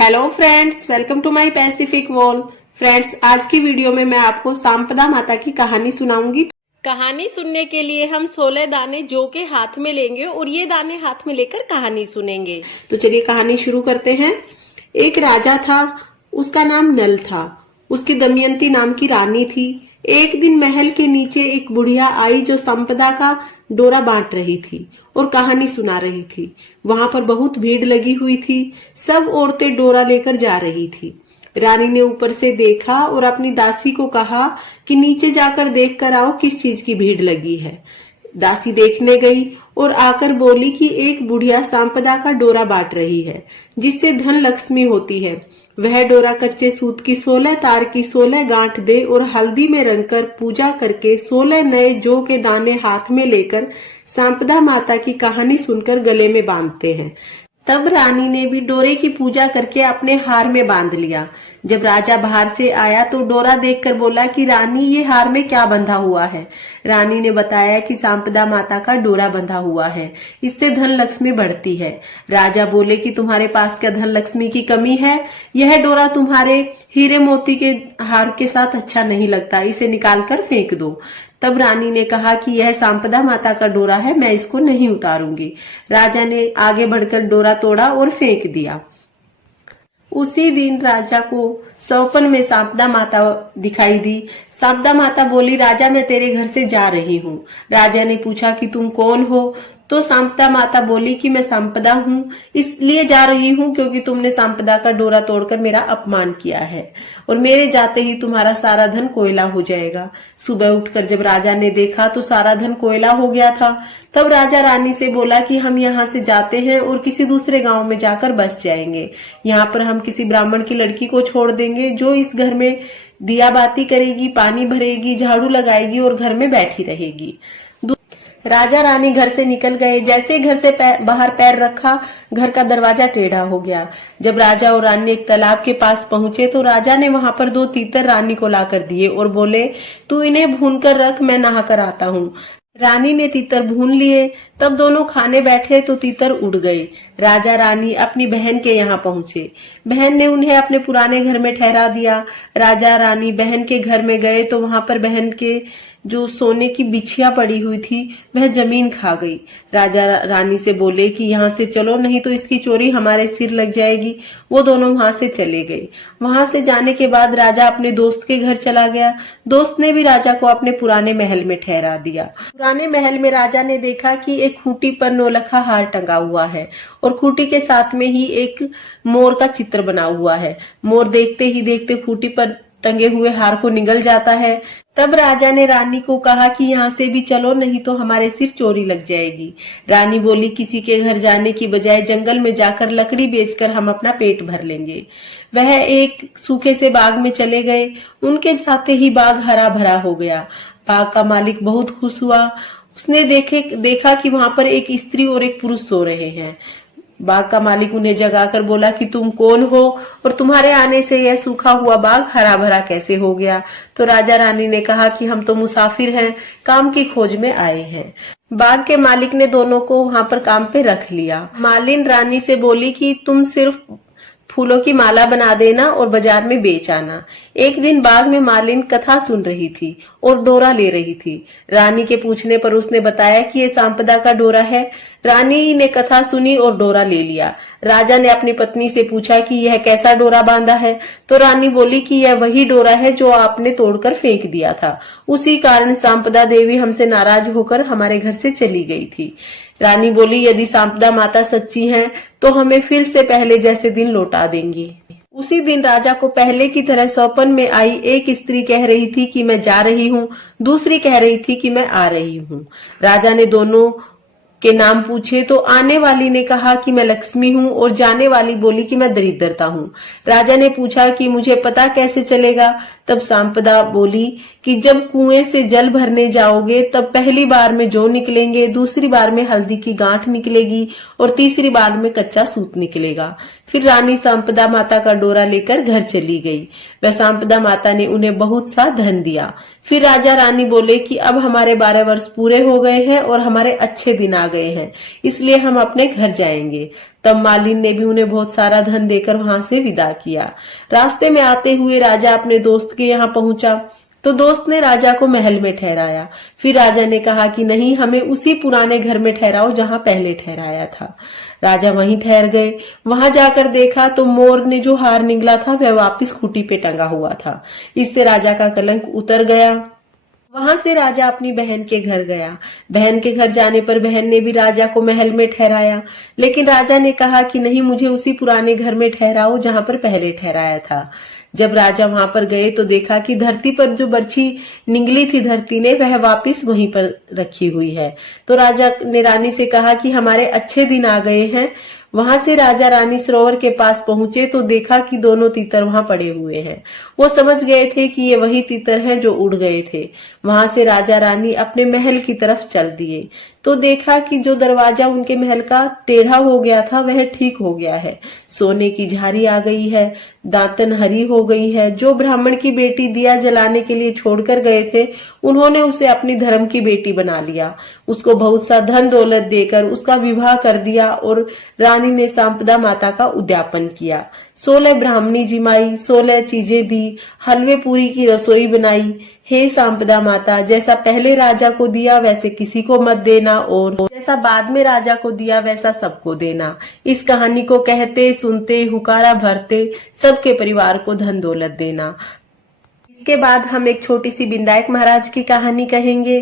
Hello friends, welcome to my Pacific wall. Friends, आज की video में मैं आपको सांपदा माता की कहानी सुनाऊंगी। कहानी सुनने के लिए हम 16 दाने जौ के हाथ में लेंगे और ये दाने हाथ में लेकर कहानी सुनेंगे। तो चलिए कहानी शुरू करते हैं। एक राजा था, उसका नाम नल था। उसकी दमयंती नाम की रानी थी। एक दिन महल के नीचे एक बुढ़िया आई जो संपदा का डोरा बांट रही थी और कहानी सुना रही थी। वहां पर बहुत भीड़ लगी हुई थी। सब औरतें डोरा लेकर जा रही थी। रानी ने ऊपर से देखा और अपनी दासी को कहा कि नीचे जाकर देख कर आओ किस चीज की भीड़ लगी है। दासी देखने गई और आकर बोली कि एक बुढ़िया सांपदा का डोरा बांट रही है जिससे धन लक्ष्मी होती है। वह डोरा कच्चे सूत की 16 तार की 16 गांठ दे और हल्दी में रंगकर पूजा करके 16 नए जौ के दाने हाथ में लेकर सांपदा माता की कहानी सुनकर गले में बांधते हैं। तब रानी ने भी डोरे की पूजा करके अपने हार में बांध लिया। जब राजा बाहर से आया तो डोरा देखकर बोला कि रानी, ये हार में क्या बंधा हुआ है। रानी ने बताया कि सांपदा माता का डोरा बंधा हुआ है, इससे धन लक्ष्मी बढ़ती है। राजा बोले कि तुम्हारे पास क्या धन लक्ष्मी की कमी है? यह डोरा तुम्हारे हीरे मोती के हार के साथ अच्छा नहीं लगता, इसे निकाल कर फेंक दो। तब रानी ने कहा कि यह सांपदा माता का डोरा है, मैं इसको नहीं उतारूंगी। राजा ने आगे बढ़कर डोरा तोड़ा और फेंक दिया। उसी दिन राजा को सपन में सांपदा माता दिखाई दी। सांपदा माता बोली, राजा मैं तेरे घर से जा रही हूँ। राजा ने पूछा कि तुम कौन हो? तो सांपदा माता बोली कि मैं सांपदा हूँ, इसलिए जा रही हूँ क्योंकि तुमने सांपदा का डोरा तोड़कर मेरा अपमान किया है और मेरे जाते ही तुम्हारा सारा धन कोयला हो जाएगा। सुबह उठकर जब राजा ने देखा तो सारा धन कोयला हो गया था। तब राजा रानी से बोला कि हम यहाँ से जाते हैं और किसी दूसरे गांव में जाकर बस जाएंगे। यहाँ पर हम किसी ब्राह्मण की लड़की को छोड़ देंगे जो इस घर में दिया बाती करेगी, पानी भरेगी, झाड़ू लगाएगी और घर में बैठी रहेगी। राजा रानी घर से निकल गए। जैसे घर से बाहर पैर रखा, घर का दरवाजा टेढ़ा हो गया। जब राजा और रानी एक तालाब के पास पहुंचे तो राजा ने वहां पर 2 तीतर रानी को ला कर दिए और बोले, तू इन्हें भून कर रख, मैं नहा कर आता हूँ। रानी ने तीतर भून लिए। तब दोनों खाने बैठे तो तीतर उड़ गए। राजा रानी अपनी बहन के यहाँ पहुंचे। बहन ने उन्हें अपने पुराने घर में ठहरा दिया। राजा रानी बहन के घर में गए तो वहां पर बहन के जो सोने की बिछिया पड़ी हुई थी वह जमीन खा गई। राजा रानी से बोले कि यहाँ से चलो, नहीं तो इसकी चोरी हमारे सिर लग जाएगी। वो दोनों वहां से चले गए। वहां से जाने के बाद राजा अपने दोस्त के घर चला गया। दोस्त ने भी राजा को अपने पुराने महल में ठहरा दिया। पुराने महल में राजा ने देखा कि एक खूंटी पर नौलखा हार टंगा हुआ है और खूंटी के साथ में ही एक मोर का चित्र बना हुआ है। मोर देखते ही देखते खूंटी पर टंगे हुए हार को निगल जाता है। तब राजा ने रानी को कहा कि यहाँ से भी चलो, नहीं तो हमारे सिर चोरी लग जाएगी। रानी बोली, किसी के घर जाने की बजाय जंगल में जाकर लकड़ी बेचकर हम अपना पेट भर लेंगे। वह एक सूखे से बाग में चले गए। उनके जाते ही बाग हरा भरा हो गया। बाग का मालिक बहुत खुश हुआ। उसने देखा कि वहां पर एक स्त्री और एक पुरुष सो रहे हैं। बाग का मालिक उन्हें जगाकर बोला कि तुम कौन हो और तुम्हारे आने से यह सूखा हुआ बाग हरा भरा कैसे हो गया? तो राजा रानी ने कहा कि हम तो मुसाफिर हैं, काम की खोज में आए हैं। बाग के मालिक ने दोनों को वहां पर काम पे रख लिया। मालिन रानी से बोली कि तुम सिर्फ फूलों की माला बना देना और बाजार में बेच आना। एक दिन बाग में मालिन कथा सुन रही थी और डोरा ले रही थी। रानी के पूछने पर उसने बताया कि ये सांपदा का डोरा है। रानी ने कथा सुनी और डोरा ले लिया। राजा ने अपनी पत्नी से पूछा कि यह कैसा डोरा बांधा है? तो रानी बोली कि यह वही डोरा है जो आपने तोड़कर फेंक दिया था। उसी कारण सांपदा देवी हमसे नाराज होकर हमारे घर से चली गई थी। रानी बोली, यदि सांपदा माता सच्ची हैं, तो हमें फिर से पहले जैसे दिन लौटा देंगी। उसी दिन राजा को पहले की तरह सौपन में आई एक स्त्री कह रही थी कि मैं जा रही हूँ, दूसरी कह रही थी कि मैं आ रही हूँ। राजा ने दोनों के नाम पूछे तो आने वाली ने कहा कि मैं लक्ष्मी हूँ और जाने वाली बोली कि मैं दरिद्रता हूँ। राजा ने पूछा कि मुझे पता कैसे चलेगा? तब सांपदा बोली कि जब कुएं से जल भरने जाओगे तब पहली बार में जौ निकलेंगे, दूसरी बार में हल्दी की गांठ निकलेगी और तीसरी बार में कच्चा सूत निकलेगा। फिर रानी सांपदा माता का डोरा लेकर घर चली गई। वह सांपदा माता ने उन्हें बहुत सा धन दिया। फिर राजा रानी बोले कि अब हमारे 12 वर्ष पूरे हो गए हैं और हमारे अच्छे दिन आ गए हैं, इसलिए हम अपने घर जाएंगे। तब मालिन ने भी उन्हें बहुत सारा धन देकर वहां से विदा किया। रास्ते में आते हुए राजा अपने दोस्त के यहाँ पहुंचा तो दोस्त ने राजा को महल में ठहराया। फिर राजा ने कहा कि नहीं, हमें उसी पुराने घर में ठहराओ जहां पहले ठहराया था। राजा वहीं ठहर गए। वहां जाकर देखा तो मोर ने जो हार निगला था वह वापस खूंटी पे टंगा हुआ था। इससे राजा का कलंक उतर गया। वहां से राजा अपनी बहन के घर गया। बहन के घर जाने पर बहन ने भी राजा को महल में ठहराया, लेकिन राजा ने कहा कि नहीं, मुझे उसी पुराने घर में ठहराओ जहां पर पहले ठहराया था। जब राजा वहां पर गए तो देखा कि धरती पर जो बर्छी निगली थी धरती ने, वह वापस वहीं पर रखी हुई है। तो राजा ने रानी से कहा कि हमारे अच्छे दिन आ गए हैं। वहां से राजा रानी सरोवर के पास पहुंचे तो देखा कि दोनों तीतर वहां पड़े हुए हैं। वो समझ गए थे कि ये वही तीतर हैं जो उड़ गए थे। वहां से राजा रानी अपने महल की तरफ चल दिए तो देखा कि जो दरवाजा उनके महल का टेढ़ा हो गया था वह ठीक हो गया है। सोने की झारी आ गई है, दातन हरी हो गई है। जो ब्राह्मण की बेटी दिया जलाने के लिए छोड़कर गए थे, उन्होंने उसे अपनी धर्म की बेटी बना लिया। उसको बहुत सा धन दौलत देकर उसका विवाह कर दिया और रानी ने सांपदा माता का उद्यापन किया। 16 ब्राह्मणी जिमाई, 16 चीजें दी, हलवे पूरी की रसोई बनाई। हे सांपदा माता, जैसा पहले राजा को दिया वैसे किसी को मत देना, और जैसा बाद में राजा को दिया वैसा सबको देना। इस कहानी को कहते सुनते हुकारा भरते सबके परिवार को धन दौलत देना। इसके बाद हम एक छोटी सी विनायक महाराज की कहानी कहेंगे।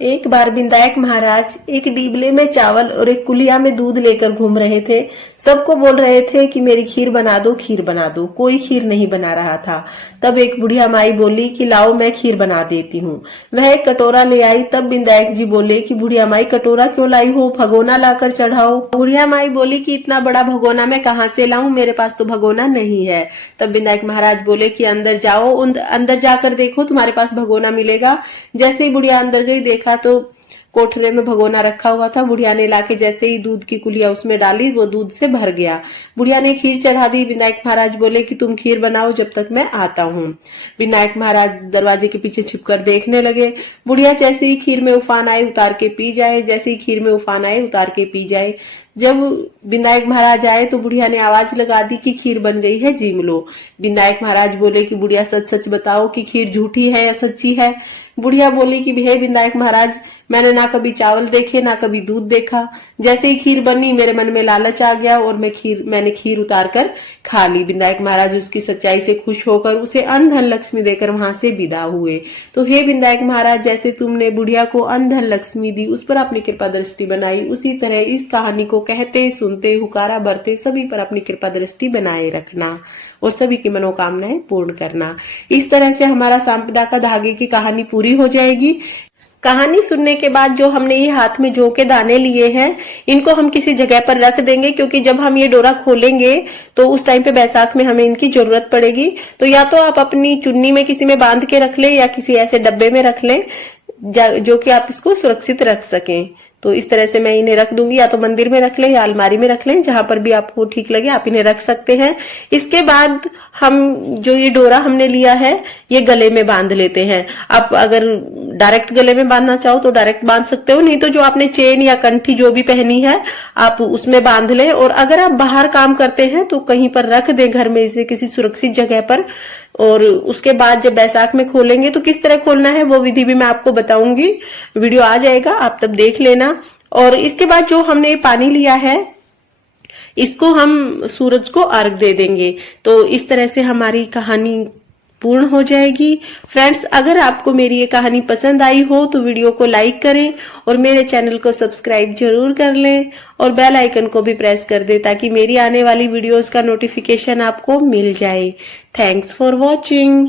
एक बार विनायक महाराज एक डीबले में चावल और एक कुलिया में दूध लेकर घूम रहे थे। सबको बोल रहे थे कि मेरी खीर बना दो, खीर बना दो। कोई खीर नहीं बना रहा था। तब एक बुढ़िया माई बोली कि लाओ मैं खीर बना देती हूँ। वह एक कटोरा ले आई। तब विनायक जी बोले कि बुढ़िया माई कटोरा क्यों लाई हो, भगोना लाकर चढ़ाओ। बुढ़िया माई बोली कि इतना बड़ा भगोना मैं कहाँ से लाऊं, मेरे पास तो भगोना नहीं है। तब विनायक महाराज बोले कि अंदर जाओ, अंदर जाकर देखो, तुम्हारे पास भगोना मिलेगा। जैसे ही बुढ़िया अंदर गई देखा तो कोठरे में भगोना रखा हुआ था। बुढ़िया ने लाके जैसे ही दूध की कुलिया उसमें डाली, वो दूध से भर गया। बुढ़िया ने खीर चढ़ा दी। विनायक महाराज बोले कि तुम खीर बनाओ जब तक मैं आता हूँ। विनायक महाराज दरवाजे के पीछे छिपकर देखने लगे। बुढ़िया जैसे ही खीर में उफान आए उतार के पी जाए, जैसे ही खीर में उफान आए उतार के पी जाए। जब विनायक महाराज आए तो बुढ़िया ने आवाज लगा दी कि खीर बन गई है, जीम लो। विनायक महाराज बोले कि बुढ़िया सच सच बताओ कि खीर झूठी है या सच्ची है। बुढ़िया बोली कि हे विनायक महाराज, मैंने ना कभी चावल देखे ना कभी दूध देखा। जैसे ही खीर बनी मेरे मन में लालच आ गया और मैंने खीर उतार कर खा ली। विनायक महाराज उसकी सच्चाई से खुश होकर उसे अन्न धन लक्ष्मी देकर वहां से विदा हुए। तो हे विनायक महाराज, जैसे तुमने बुढ़िया को अन्न धन लक्ष्मी दी, उस पर अपनी कृपा दृष्टि बनाई, उसी तरह इस कहानी को कहते सुनते हुकारा भरते सभी पर अपनी कृपा दृष्टि बनाए रखना और सभी की मनोकामनाएं पूर्ण करना। इस तरह से हमारा सांपदा का धागे की कहानी पूरी हो जाएगी। कहानी सुनने के बाद जो हमने ये हाथ में जौ के दाने लिए हैं, इनको हम किसी जगह पर रख देंगे, क्योंकि जब हम ये डोरा खोलेंगे तो उस टाइम पे बैसाख में हमें इनकी जरूरत पड़ेगी। तो या तो आप अपनी चुन्नी में किसी में बांध के रख लें या किसी ऐसे डब्बे में रख लें जो कि आप इसको सुरक्षित रख सकें। तो इस तरह से मैं इन्हें रख दूंगी, या तो मंदिर में रख लें या अलमारी में रख लें, जहां पर भी आपको ठीक लगे आप इन्हें रख सकते हैं। इसके बाद हम जो ये डोरा हमने लिया है ये गले में बांध लेते हैं। आप अगर डायरेक्ट गले में बांधना चाहो तो डायरेक्ट बांध सकते हो, नहीं तो जो आपने चेन या कंठी जो भी पहनी है आप उसमें बांध लें। और अगर आप बाहर काम करते हैं तो कहीं पर रख दें, घर में इसे किसी सुरक्षित जगह पर। और उसके बाद जब बैसाख में खोलेंगे तो किस तरह खोलना है वो विधि भी मैं आपको बताऊंगी। वीडियो आ जाएगा, आप तब देख लेना। और इसके बाद जो हमने पानी लिया है इसको हम सूरज को अर्घ दे देंगे। तो इस तरह से हमारी कहानी पूर्ण हो जाएगी। फ्रेंड्स, अगर आपको मेरी ये कहानी पसंद आई हो तो वीडियो को लाइक करें और मेरे चैनल को सब्सक्राइब जरूर कर लें और बेल आइकन को भी प्रेस कर दें ताकि मेरी आने वाली वीडियोस का नोटिफिकेशन आपको मिल जाए। Thanks for watching.